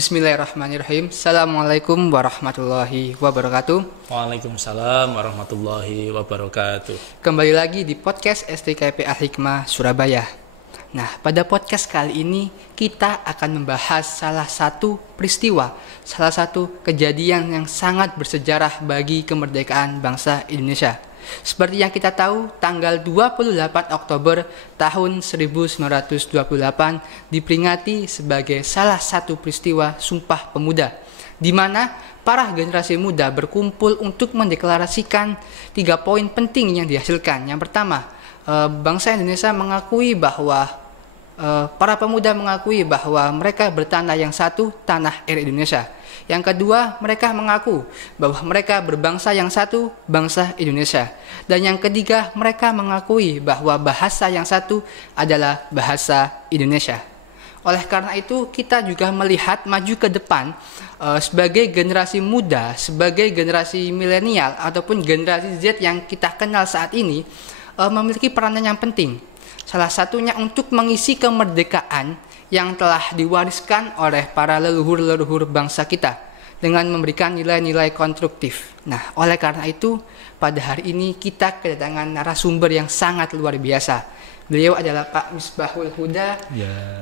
Bismillahirrahmanirrahim. Assalamualaikum warahmatullahi wabarakatuh. Waalaikumsalam warahmatullahi wabarakatuh. Kembali lagi di podcast STKP Al-Hikmah Surabaya. Nah, pada podcast kali ini kita akan membahas salah satu peristiwa, salah satu kejadian yang sangat bersejarah bagi kemerdekaan bangsa Indonesia. Seperti yang kita tahu, tanggal 28 Oktober tahun 1928 diperingati sebagai salah satu peristiwa Sumpah Pemuda, di mana para generasi muda berkumpul untuk mendeklarasikan 3 poin penting yang dihasilkan. Yang pertama, bangsa Indonesia mengakui bahwa para pemuda mengakui bahwa mereka bertanah yang satu, tanah air Indonesia. Yang kedua, mereka mengaku bahwa mereka berbangsa yang satu, bangsa Indonesia. Dan yang ketiga, mereka mengakui bahwa bahasa yang satu adalah bahasa Indonesia. Oleh karena itu, kita juga melihat maju ke depan sebagai generasi muda, sebagai generasi milenial ataupun generasi Z yang kita kenal saat ini memiliki peranan yang penting. Salah satunya untuk mengisi kemerdekaan yang telah diwariskan oleh para leluhur-leluhur bangsa kita dengan memberikan nilai-nilai konstruktif. Nah, oleh karena itu, pada hari ini kita kedatangan narasumber yang sangat luar biasa. Beliau adalah Pak Misbahul Huda,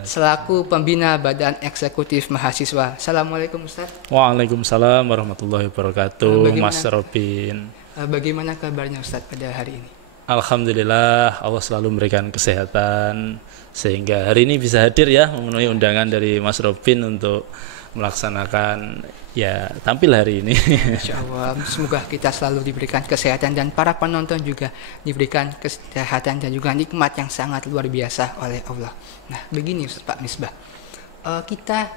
selaku pembina Badan Eksekutif Mahasiswa. Assalamualaikum Ustaz. Waalaikumsalam warahmatullahi wabarakatuh. Mas Robin. Bagaimana kabarnya Ustaz pada hari ini? Alhamdulillah, Allah selalu memberikan kesehatan sehingga hari ini bisa hadir ya, memenuhi undangan dari Mas Robin untuk melaksanakan tampil hari ini. Insya Allah, semoga kita selalu diberikan kesehatan dan para penonton juga diberikan kesehatan dan juga nikmat yang sangat luar biasa oleh Allah. Nah, begini Pak Misbah, kita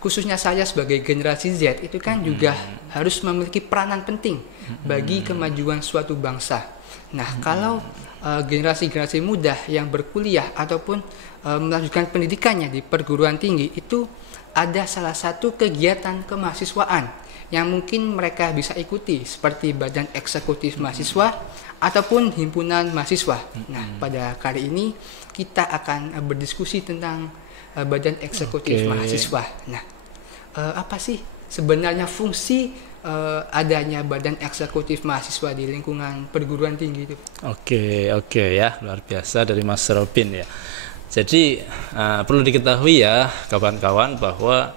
khususnya saya sebagai generasi Z itu kan juga harus memiliki peranan penting bagi kemajuan suatu bangsa. Nah, kalau generasi-generasi muda yang berkuliah ataupun melanjutkan pendidikannya di perguruan tinggi itu ada salah satu kegiatan kemahasiswaan yang mungkin mereka bisa ikuti seperti Badan Eksekutif Mahasiswa ataupun Himpunan Mahasiswa. Nah, pada kali ini kita akan berdiskusi tentang Badan Eksekutif Mahasiswa. Nah, apa sih sebenarnya fungsi adanya Badan Eksekutif Mahasiswa di lingkungan perguruan tinggi itu? Oke ya, luar biasa dari Mas Robin ya. Jadi perlu diketahui ya kawan-kawan bahwa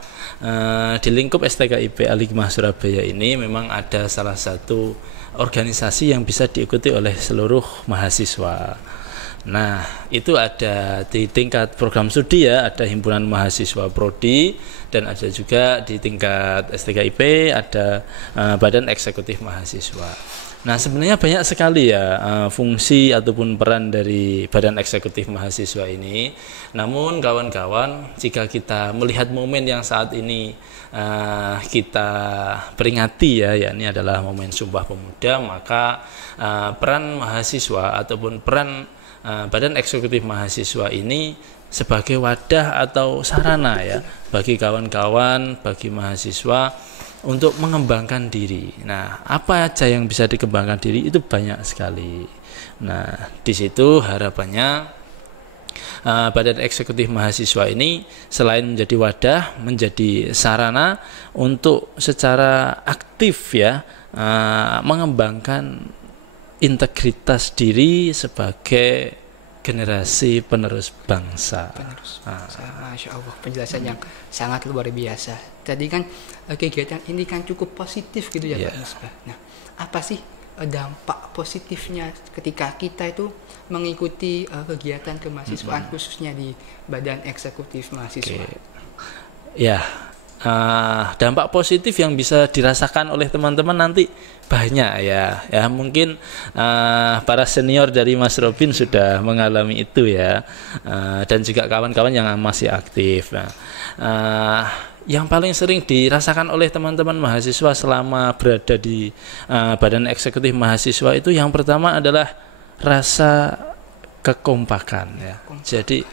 di lingkup STKIP Al-Hikmah Surabaya ini memang ada salah satu organisasi yang bisa diikuti oleh seluruh mahasiswa. Nah, itu ada di tingkat program studi ya, ada himpunan mahasiswa prodi dan ada juga di tingkat STKIP ada Badan Eksekutif Mahasiswa. Nah, sebenarnya banyak sekali ya fungsi ataupun peran dari Badan Eksekutif Mahasiswa ini. Namun kawan-kawan, jika kita melihat momen yang saat ini kita peringati ya, yakni adalah momen Sumpah Pemuda, maka peran mahasiswa ataupun peran Badan Eksekutif Mahasiswa ini sebagai wadah atau sarana ya bagi kawan-kawan, bagi mahasiswa untuk mengembangkan diri. Nah, apa aja yang bisa dikembangkan diri itu banyak sekali. Nah, di situ harapannya Badan Eksekutif Mahasiswa ini selain menjadi wadah, menjadi sarana untuk secara aktif ya mengembangkan integritas diri sebagai generasi penerus bangsa. Masya Allah, penjelasan yang sangat luar biasa. Tadi kan kegiatan ini kan cukup positif gitu ya Pak Misbah. Nah, apa sih dampak positifnya ketika kita itu mengikuti kegiatan kemahasiswaan khususnya di Badan Eksekutif Mahasiswa? Ya, dampak positif yang bisa dirasakan oleh teman-teman nanti banyak ya mungkin para senior dari Mas Robin sudah mengalami itu ya, dan juga kawan-kawan yang masih aktif. Yang paling sering dirasakan oleh teman-teman mahasiswa selama berada di Badan Eksekutif Mahasiswa itu yang pertama adalah rasa kekompakan ya. Jadi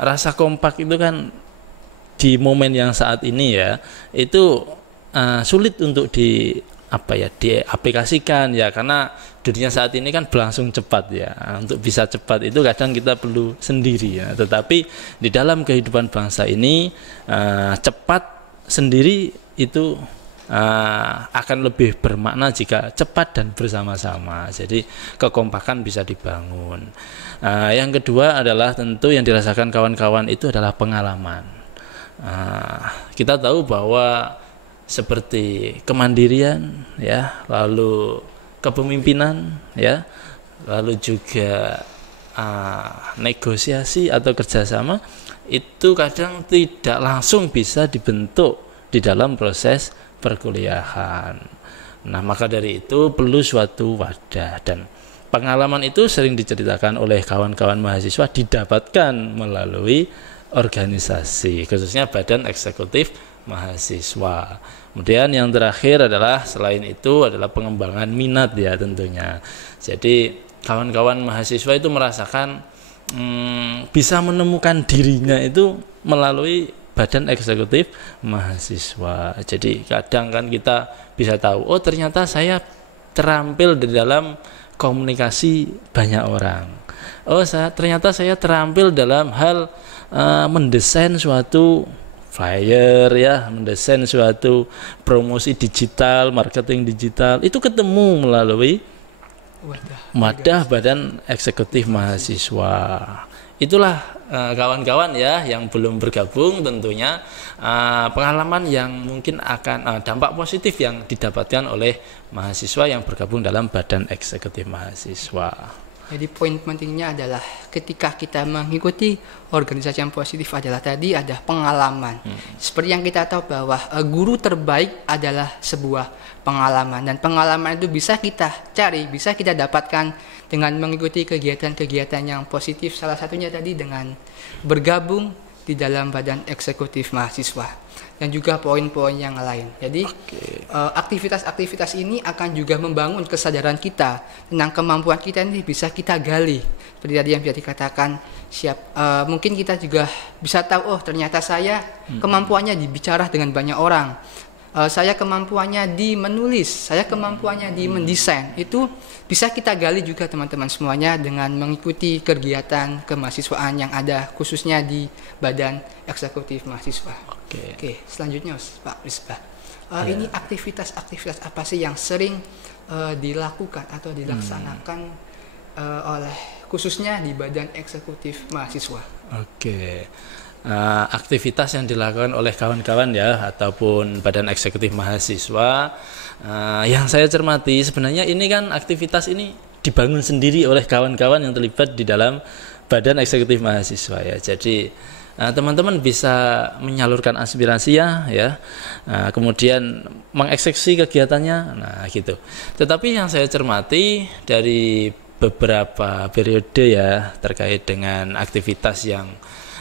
rasa kompak itu kan di momen yang saat ini ya itu sulit untuk diaplikasikan ya, karena dunia saat ini kan berlangsung cepat ya. Untuk bisa cepat itu kadang kita perlu sendiri ya. Tetapi di dalam kehidupan bangsa ini cepat sendiri itu akan lebih bermakna jika cepat dan bersama-sama. Jadi kekompakan bisa dibangun. Yang kedua adalah tentu yang dirasakan kawan-kawan itu adalah pengalaman. Kita tahu bahwa seperti kemandirian, ya, lalu kepemimpinan, ya, lalu juga negosiasi atau kerjasama itu kadang tidak langsung bisa dibentuk di dalam proses perkuliahan. Nah, maka dari itu perlu suatu wadah, dan pengalaman itu sering diceritakan oleh kawan-kawan mahasiswa didapatkan melalui organisasi, khususnya badan eksekutif mahasiswa. Kemudian yang terakhir adalah selain itu adalah pengembangan minat, ya, tentunya. Jadi kawan-kawan mahasiswa itu merasakan bisa menemukan dirinya itu melalui badan eksekutif mahasiswa. Jadi kadang kan kita bisa tahu, oh ternyata saya terampil di dalam komunikasi banyak orang. Oh ternyata saya terampil dalam hal mendesain suatu flyer, ya, mendesain suatu promosi digital, marketing digital. Itu ketemu melalui wadah badan eksekutif mahasiswa. Itulah kawan-kawan, ya, yang belum bergabung, tentunya pengalaman yang mungkin akan dampak positif yang didapatkan oleh mahasiswa yang bergabung dalam badan eksekutif mahasiswa. Jadi poin pentingnya adalah ketika kita mengikuti organisasi yang positif adalah tadi ada pengalaman. Seperti yang kita tahu bahwa guru terbaik adalah sebuah pengalaman, dan pengalaman itu bisa kita cari, bisa kita dapatkan dengan mengikuti kegiatan-kegiatan yang positif. Salah satunya tadi dengan bergabung di dalam badan eksekutif mahasiswa, dan juga poin-poin yang lain. Jadi aktivitas-aktivitas ini akan juga membangun kesadaran kita tentang kemampuan kita ini bisa kita gali. Seperti tadi yang bisa dikatakan, mungkin kita juga bisa tahu, oh ternyata saya kemampuannya dibicara dengan banyak orang. Saya kemampuannya di menulis, saya kemampuannya di mendesain. Itu bisa kita gali juga teman-teman semuanya dengan mengikuti kegiatan kemahasiswaan yang ada khususnya di badan eksekutif mahasiswa. Oke, selanjutnya Pak Misbah. Ini aktivitas-aktivitas apa sih yang sering dilakukan atau dilaksanakan oleh khususnya di badan eksekutif mahasiswa? Aktivitas yang dilakukan oleh kawan-kawan, ya, ataupun badan eksekutif mahasiswa yang saya cermati, sebenarnya ini kan aktivitas ini dibangun sendiri oleh kawan-kawan yang terlibat di dalam badan eksekutif mahasiswa, ya. Jadi teman-teman bisa menyalurkan aspirasinya, ya, kemudian mengeksekusi kegiatannya, nah gitu. Tetapi yang saya cermati dari beberapa periode, ya, terkait dengan aktivitas yang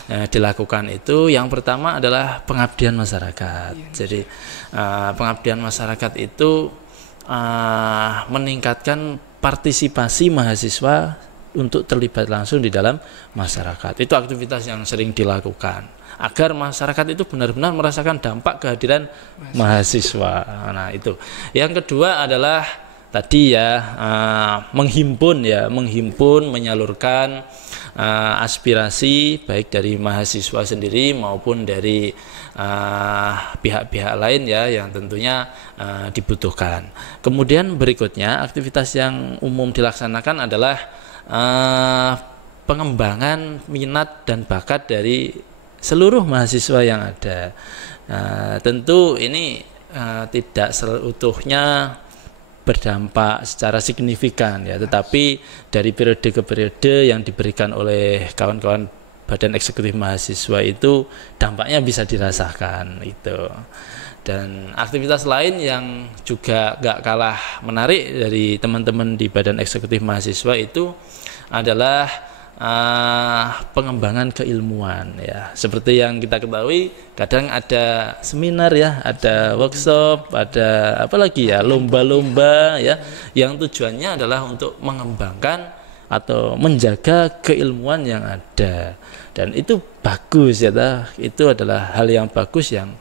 dilakukan itu, yang pertama adalah pengabdian masyarakat. Jadi pengabdian masyarakat itu meningkatkan partisipasi mahasiswa untuk terlibat langsung di dalam masyarakat. Itu aktivitas yang sering dilakukan agar masyarakat itu benar-benar merasakan dampak kehadiran mahasiswa. Nah, itu. Yang kedua adalah tadi, ya, menghimpun, menyalurkan aspirasi baik dari mahasiswa sendiri maupun dari pihak-pihak lain, ya, yang tentunya dibutuhkan. Kemudian berikutnya aktivitas yang umum dilaksanakan adalah pengembangan minat dan bakat dari seluruh mahasiswa yang ada. Tentu ini tidak seutuhnya berdampak secara signifikan, ya, tetapi dari periode ke periode yang diberikan oleh kawan-kawan badan eksekutif mahasiswa itu dampaknya bisa dirasakan itu. Dan aktivitas lain yang juga gak kalah menarik dari teman-teman di badan eksekutif mahasiswa itu adalah pengembangan keilmuan, ya. Seperti yang kita ketahui, kadang ada seminar, ya, ada workshop, ada apalagi, ya, lomba-lomba, ya, yang tujuannya adalah untuk mengembangkan atau menjaga keilmuan yang ada. Dan itu bagus, ya, itu adalah hal yang bagus yang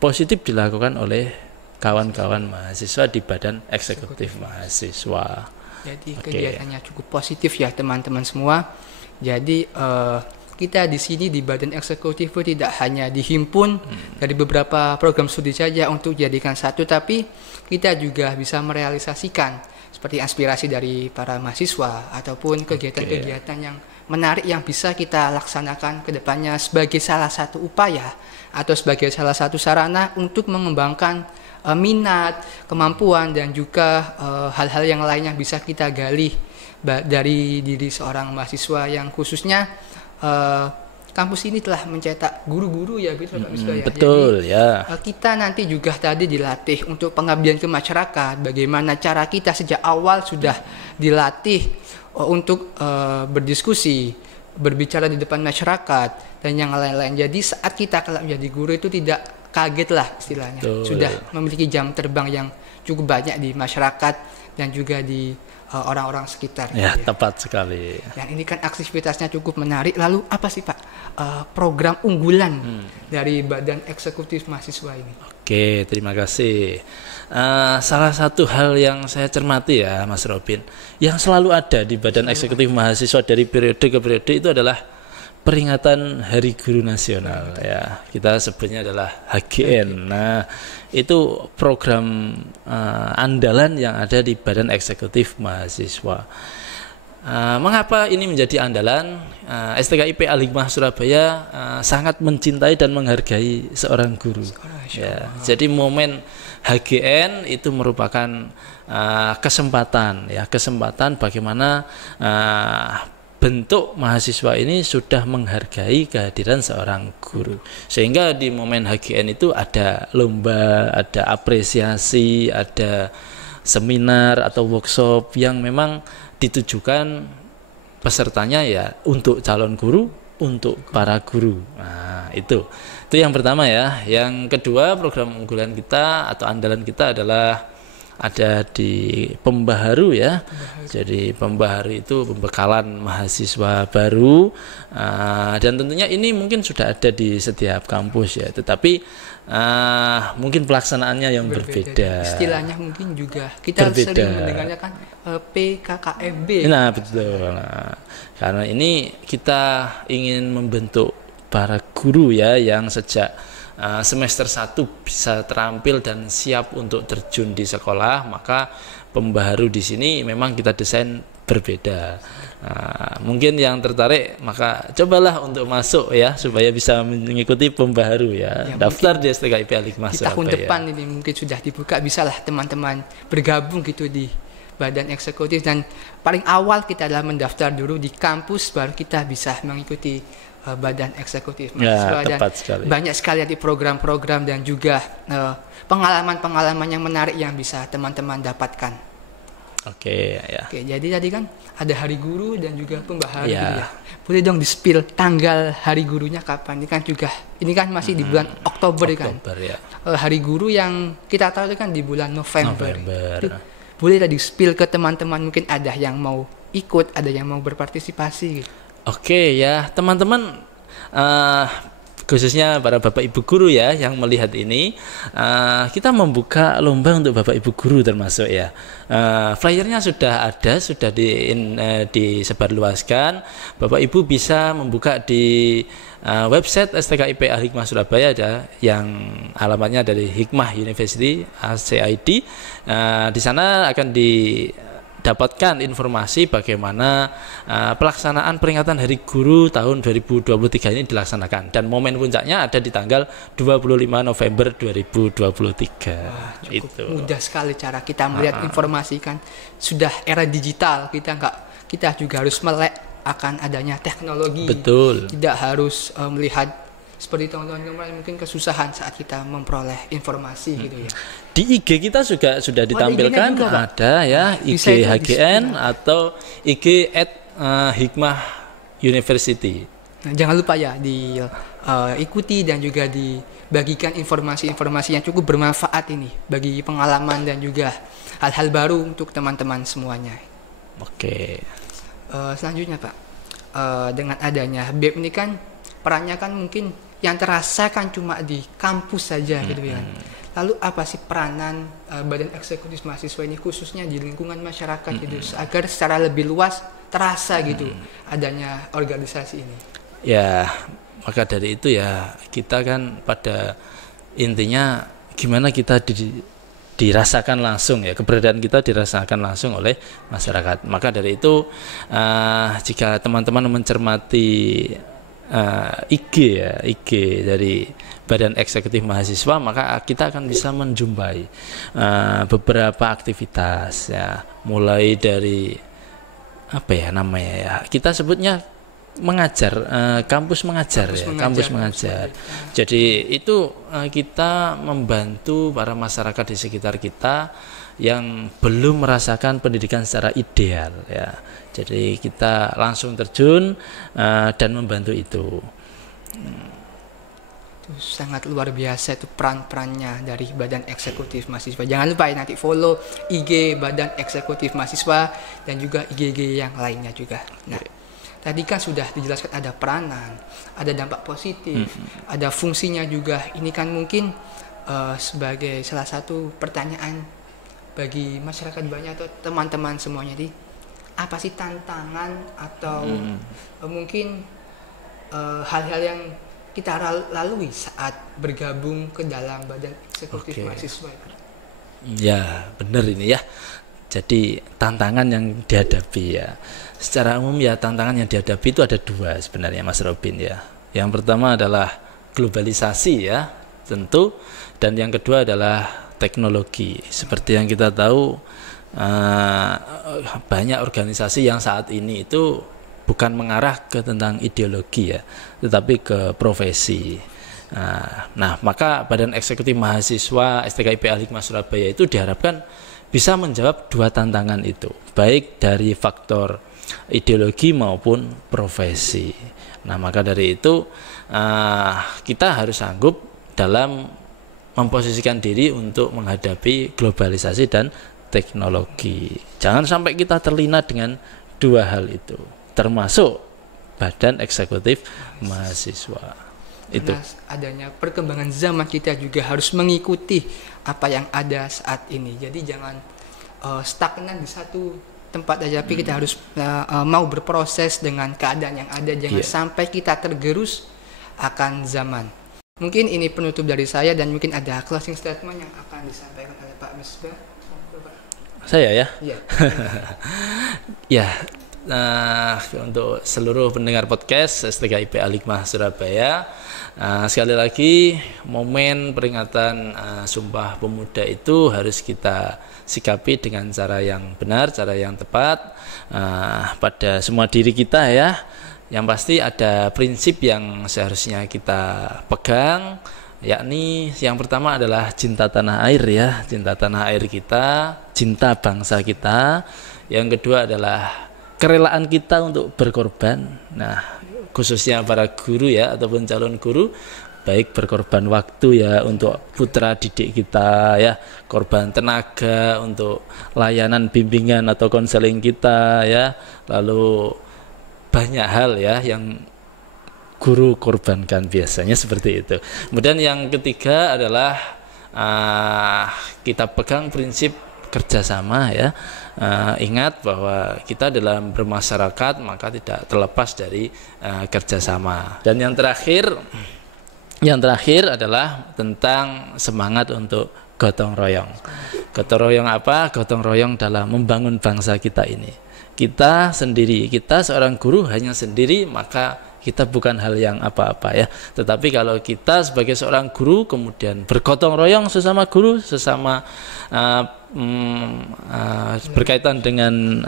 positif dilakukan oleh kawan-kawan mahasiswa di badan eksekutif mahasiswa. Jadi kegiatannya cukup positif, ya teman-teman semua. Jadi kita di sini di Badan Eksekutif itu tidak hanya dihimpun dari beberapa program studi saja untuk jadikan satu, tapi kita juga bisa merealisasikan seperti aspirasi dari para mahasiswa ataupun kegiatan-kegiatan yang menarik yang bisa kita laksanakan ke depannya sebagai salah satu upaya atau sebagai salah satu sarana untuk mengembangkan minat, kemampuan, dan juga hal-hal yang lain yang bisa kita gali dari diri seorang mahasiswa yang khususnya kampus ini telah mencetak guru-guru ya, Pak Misbah ya. Betul. Jadi, ya. Kita nanti juga tadi dilatih untuk pengabdian ke masyarakat. Bagaimana cara kita sejak awal sudah dilatih untuk berdiskusi, berbicara di depan masyarakat dan yang lain-lain. Jadi saat kita kalau menjadi guru itu tidak kaget lah istilahnya. Betul. Sudah memiliki jam terbang yang cukup banyak di masyarakat dan juga di orang-orang sekitar. Ya, gitu ya. tepat sekali. Dan ini kan aktivitasnya cukup menarik. Lalu apa sih Pak program unggulan dari Badan Eksekutif Mahasiswa ini? Oke, terima kasih. Salah satu hal yang saya cermati ya Mas Robin, yang selalu ada di Badan Eksekutif Mahasiswa dari periode ke periode itu adalah peringatan Hari Guru Nasional ya. Kita sebutnya adalah HGN. Nah, itu program andalan yang ada di Badan Eksekutif Mahasiswa. Mengapa ini menjadi andalan? STKIP Al-Hikmah Surabaya sangat mencintai dan menghargai seorang guru. Ya, jadi momen HGN itu merupakan kesempatan bagaimana bentuk mahasiswa ini sudah menghargai kehadiran seorang guru, sehingga di momen HGN itu ada lomba, ada apresiasi, ada seminar atau workshop yang memang ditujukan pesertanya ya untuk calon guru, untuk para guru. Nah, itu yang pertama ya. Yang kedua, program unggulan kita atau andalan kita adalah ada di Pembaharu ya. Jadi Pembaharu itu pembekalan mahasiswa baru, dan tentunya ini mungkin sudah ada di setiap kampus ya, tetapi mungkin pelaksanaannya yang berbeda. Istilahnya mungkin juga kita sering mendengarnya kan PKKMB. Nah, betul. Karena ini kita ingin membentuk para guru ya yang sejak semester 1 bisa terampil dan siap untuk terjun di sekolah, maka Pembaharu di sini memang kita desain berbeda. Mungkin yang tertarik maka cobalah untuk masuk ya supaya bisa mengikuti Pembaharu ya. Daftar di STKIP Al-Hikmah Surabaya. Di tahun depan ini mungkin sudah dibuka, bisalah teman-teman bergabung gitu di Badan Eksekutif, dan paling awal kita adalah mendaftar dulu di kampus baru kita bisa mengikuti Badan Eksekutif Mahasiswa. Ya, tepat sekali. Banyak sekali di program-program dan juga pengalaman-pengalaman yang menarik yang bisa teman-teman dapatkan. Oke, ya. Oke, jadi tadi kan ada Hari Guru dan juga Pembaharu ya. gitu ya. Boleh dong di-spill tanggal Hari Gurunya kapan? Ini kan masih di bulan Oktober kan. Ya. Hari Guru yang kita tahu itu kan di bulan November. Itu, boleh tadi spill ke teman-teman, mungkin ada yang mau ikut, ada yang mau berpartisipasi gitu. Oke ya teman-teman, khususnya para bapak ibu guru ya yang melihat ini, kita membuka lomba untuk bapak ibu guru termasuk ya. Flyernya sudah ada, sudah disebarluaskan. Bapak ibu bisa membuka di website STKIP Al-Hikmah Surabaya ada, yang alamatnya dari Hikmah University ACID. Di sana akan dapatkan informasi bagaimana pelaksanaan peringatan Hari Guru tahun 2023 ini dilaksanakan, dan momen puncaknya ada di tanggal 25 November 2023. Cukup mudah sekali cara kita melihat informasi, kan sudah era digital, kita juga harus melek akan adanya teknologi. Betul. Tidak harus melihat seperti tahun-tahun kemarin mungkin kesusahan saat kita memperoleh informasi gitu ya. Di IG kita juga sudah ditampilkan, ada ya IG HGN atau IG @Hikmah University. Nah, jangan lupa ya diikuti dan juga dibagikan informasi-informasi yang cukup bermanfaat ini bagi pengalaman dan juga hal-hal baru untuk teman-teman semuanya. Oke. Selanjutnya Pak, dengan adanya BEM ini kan perannya kan mungkin yang terasa kan cuma di kampus saja gitu ya. Lalu apa sih peranan Badan Eksekutif Mahasiswa ini khususnya di lingkungan masyarakat gitu, agar secara lebih luas terasa gitu adanya organisasi ini? Ya, maka dari itu ya kita kan pada intinya gimana kita dirasakan langsung ya, keberadaan kita dirasakan langsung oleh masyarakat. Maka dari itu jika teman-teman mencermati IG dari Badan Eksekutif Mahasiswa, maka kita akan bisa menjumpai beberapa aktivitas ya, mulai dari apa ya namanya ya, kita sebutnya mengajar, kampus mengajar. Jadi itu kita membantu para masyarakat di sekitar kita yang belum merasakan pendidikan secara ideal ya. Jadi kita langsung terjun dan membantu itu. Itu sangat luar biasa itu peran-perannya dari Badan Eksekutif Mahasiswa. Jangan lupa ya nanti follow IG Badan Eksekutif Mahasiswa dan juga IG yang lainnya juga. Nah, tadi kan sudah dijelaskan ada peranan, ada dampak positif, ada fungsinya juga. Ini kan mungkin sebagai salah satu pertanyaan bagi masyarakat banyak atau teman-teman semuanya. Jadi apa sih tantangan atau mungkin hal-hal yang kita lalui saat bergabung ke dalam Badan Eksekutif Mahasiswa? Ya benar ini ya. Jadi tantangan yang dihadapi ya, secara umum ya tantangan yang dihadapi itu ada dua sebenarnya Mas Robin ya. Yang pertama adalah globalisasi ya tentu, dan yang kedua adalah teknologi. Seperti yang kita tahu banyak organisasi yang saat ini itu bukan mengarah ke tentang ideologi ya, tetapi ke profesi. Nah, maka Badan Eksekutif Mahasiswa STKIP Al-Hikmah Surabaya itu diharapkan bisa menjawab dua tantangan itu, baik dari faktor ideologi maupun profesi. Nah, maka dari itu kita harus sanggup dalam memposisikan diri untuk menghadapi globalisasi dan teknologi. Jangan sampai kita terlena dengan dua hal itu, termasuk Badan Eksekutif Mahasiswa. Itu adanya perkembangan zaman, kita juga harus mengikuti apa yang ada saat ini. Jadi jangan stagnan di satu tempat aja, tapi kita harus mau berproses dengan keadaan yang ada. Jangan sampai kita tergerus akan zaman. Mungkin ini penutup dari saya, dan mungkin ada closing statement yang akan disampaikan oleh Pak Misbah. Saya ya? Iya. Ya, untuk seluruh pendengar podcast STKIP Al-Hikmah Surabaya, sekali lagi momen peringatan Sumpah Pemuda itu harus kita sikapi dengan cara yang benar, cara yang tepat pada semua diri kita ya. Yang pasti ada prinsip yang seharusnya kita pegang, yakni yang pertama adalah cinta tanah air ya, cinta tanah air kita, cinta bangsa kita. Yang kedua adalah kerelaan kita untuk berkorban. Nah, khususnya para guru ya ataupun calon guru, baik berkorban waktu ya untuk putra didik kita ya, korban tenaga untuk layanan bimbingan atau konseling kita ya, lalu banyak hal ya yang guru korbankan, biasanya seperti itu. Kemudian yang ketiga adalah kita pegang prinsip kerjasama ya. Ingat bahwa kita dalam bermasyarakat maka tidak terlepas dari kerjasama. Dan yang terakhir adalah tentang semangat untuk gotong royong. Gotong royong apa? Gotong royong dalam membangun bangsa kita ini. Kita sendiri, kita seorang guru hanya sendiri, maka kita bukan hal yang apa-apa ya. Tetapi kalau kita sebagai seorang guru kemudian bergotong royong sesama guru, sesama berkaitan dengan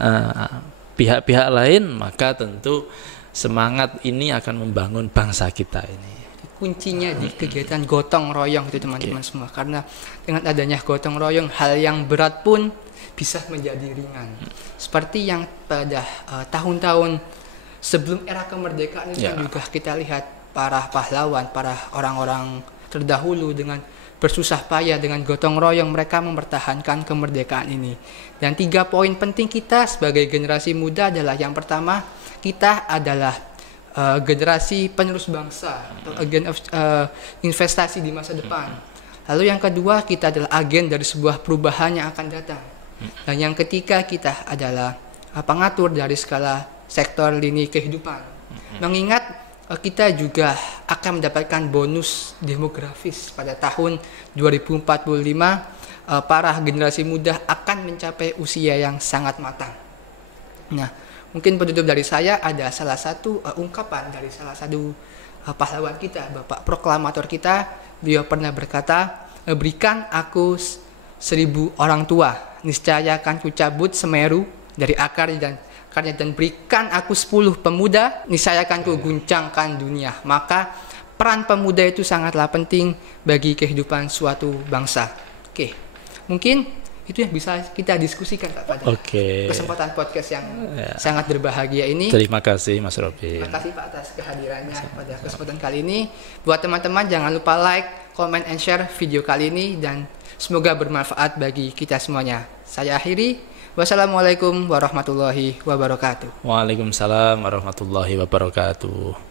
pihak-pihak lain, maka tentu semangat ini akan membangun bangsa kita ini. Kuncinya di kegiatan gotong royong itu teman-teman semua, karena dengan adanya gotong royong hal yang berat pun bisa menjadi ringan. Seperti yang pada tahun-tahun sebelum era kemerdekaan itu juga kita lihat para pahlawan, para orang-orang terdahulu dengan bersusah payah, dengan gotong royong mereka mempertahankan kemerdekaan ini. Dan 3 poin penting kita sebagai generasi muda adalah, yang pertama, kita adalah generasi penerus bangsa atau agen investasi di masa depan. Lalu yang kedua, kita adalah agen dari sebuah perubahan yang akan datang. Dan yang ketiga, kita adalah pengatur dari skala sektor lini kehidupan. Mengingat kita juga akan mendapatkan bonus demografis pada tahun 2045. Para generasi muda akan mencapai usia yang sangat matang. Nah, mungkin penutup dari saya ada salah satu ungkapan dari salah satu pahlawan kita, Bapak Proklamator kita. Beliau pernah berkata, berikan aku 1000 orang tua, niscaya akan kucabut Semeru dari akar dan karena, dan berikan aku 10 pemuda, niscaya akan kuguncangkan dunia. Maka peran pemuda itu sangatlah penting bagi kehidupan suatu bangsa. Oke. Mungkin itu yang bisa kita diskusikan Pak pada kesempatan podcast yang sangat berbahagia ini. Terima kasih Mas Robin. Terima kasih Pak atas kehadirannya pada kesempatan kali ini. Buat teman-teman jangan lupa like, comment, and share video kali ini dan semoga bermanfaat bagi kita semuanya. Saya akhiri. Wassalamualaikum warahmatullahi wabarakatuh. Waalaikumsalam warahmatullahi wabarakatuh.